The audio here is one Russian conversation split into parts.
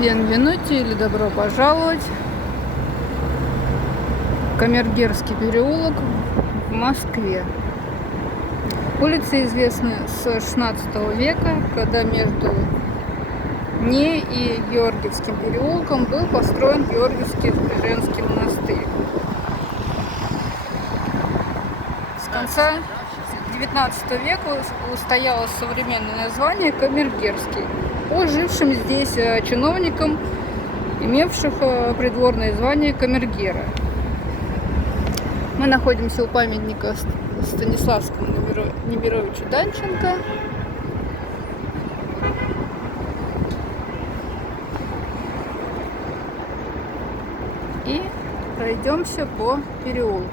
Бенвенути или добро пожаловать в Камергерский переулок в Москве. Улица известна с 16 века, когда между ней и Георгиевским переулком был построен Георгиевский женский монастырь. С конца 19 века устоялось современное название Камергерский по жившим здесь чиновникам, имевших придворное звание камергера. Мы находимся у памятника Станиславскому Немировичу Данченко. И пройдемся по переулку.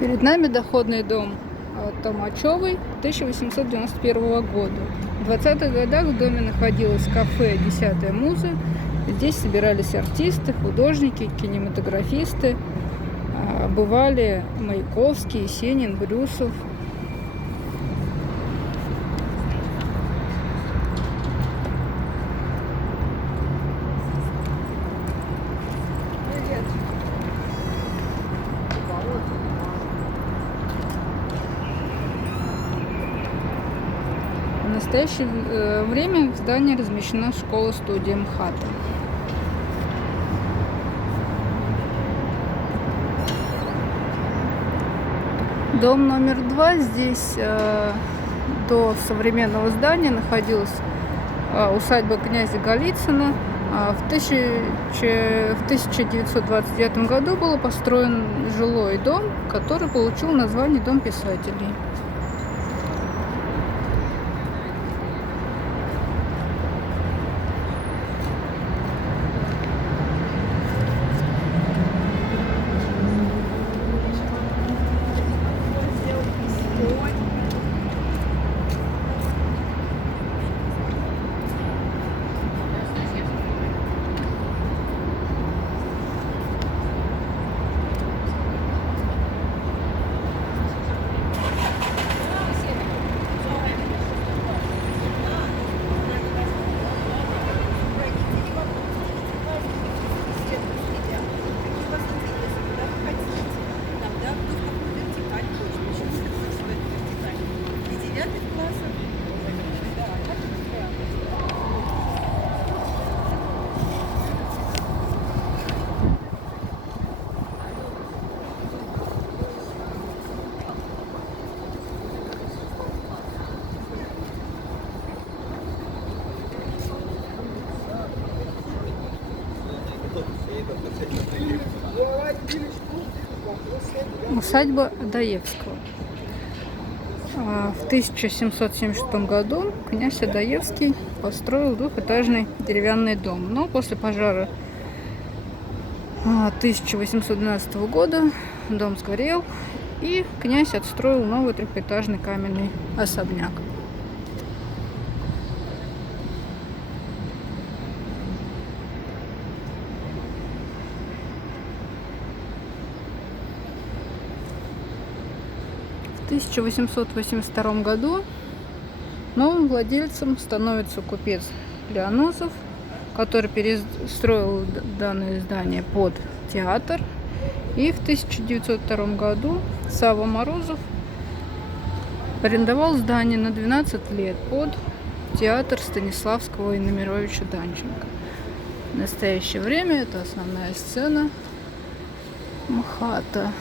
Перед нами доходный дом Толмачевой 1891 года. В 20-х годах в доме находилось кафе «Десятая муза». Здесь собирались артисты, художники, кинематографисты. Бывали Маяковский, Есенин, Брюсов. В настоящее время в здании размещена школа-студия МХАТа. Дом номер 2. Здесь до современного здания находилась усадьба князя Голицына. В 1929 году был построен жилой дом, который получил название «Дом писателей». Усадьба Адаевского. В 1776 году князь Адаевский построил двухэтажный деревянный дом, но после пожара 1812 года дом сгорел, и князь отстроил новый трехэтажный каменный особняк. В 1882 году новым владельцем становится купец Леонозов, который перестроил данное здание под театр. И в 1902 году Савва Морозов арендовал здание на 12 лет под театр Станиславского Немировича Данченко. В настоящее время это основная сцена МХАТа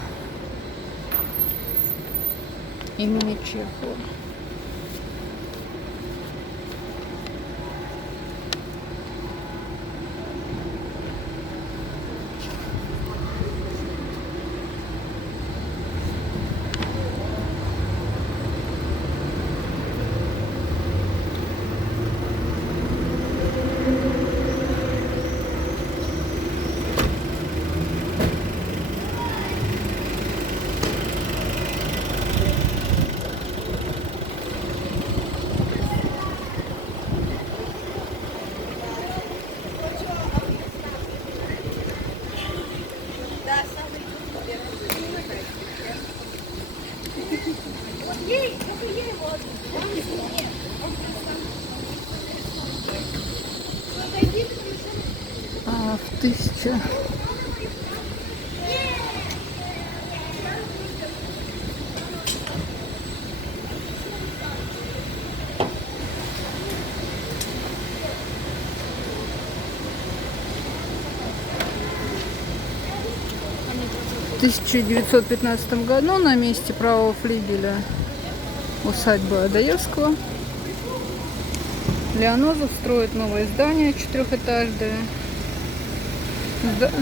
имени Чехова. в 1000... В 1915 году на месте правого флигеля усадьбы Адаевского Лианозов строит новое здание четырехэтажное.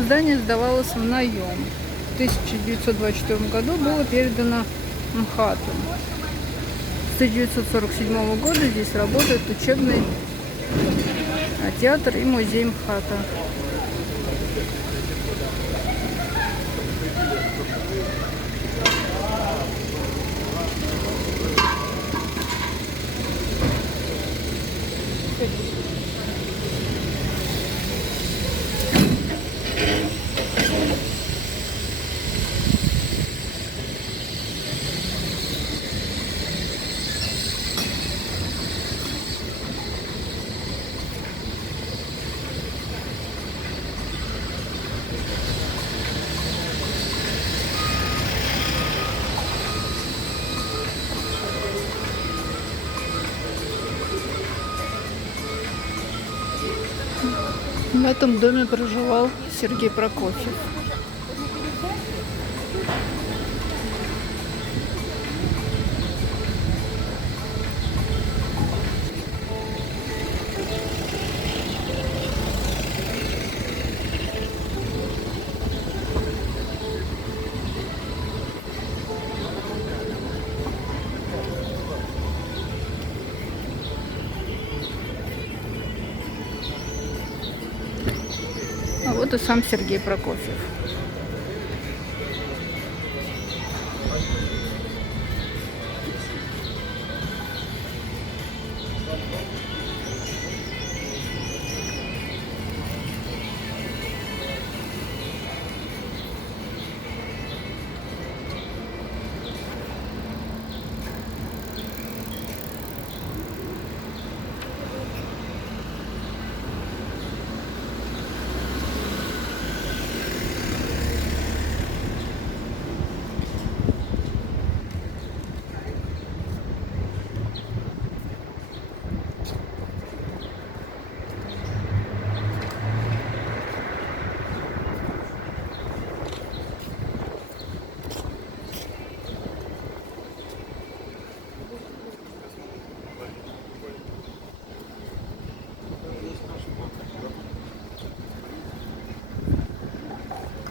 Здание сдавалось в наем. В 1924 году было передано МХАТу. С 1947 года здесь работает учебный театр и музей МХАТа. В этом доме проживал Сергей Прокофьев. А вот и сам Сергей Прокофьев.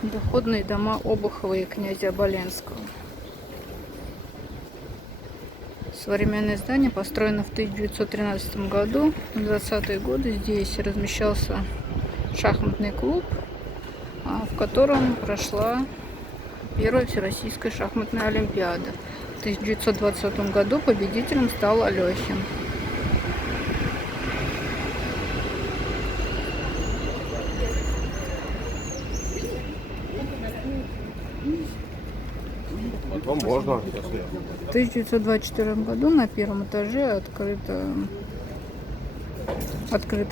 Доходные дома Обухова и князя Оболенского. Современное здание построено в 1913 году. В 20-е годы здесь размещался шахматный клуб, в котором прошла первая Всероссийская шахматная олимпиада. В 1920 году победителем стал Алехин. Можно. В 1924 году на первом этаже открыт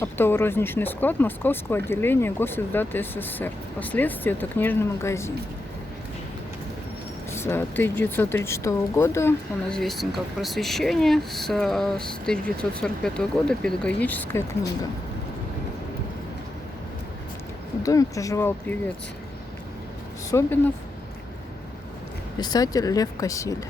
оптово-розничный склад Московского отделения Госиздата СССР. Впоследствии это книжный магазин. С 1936 года он известен как «Просвещение», с 1945 года «Педагогическая книга». В доме проживал певец Собинов, писатель Лев Косиль.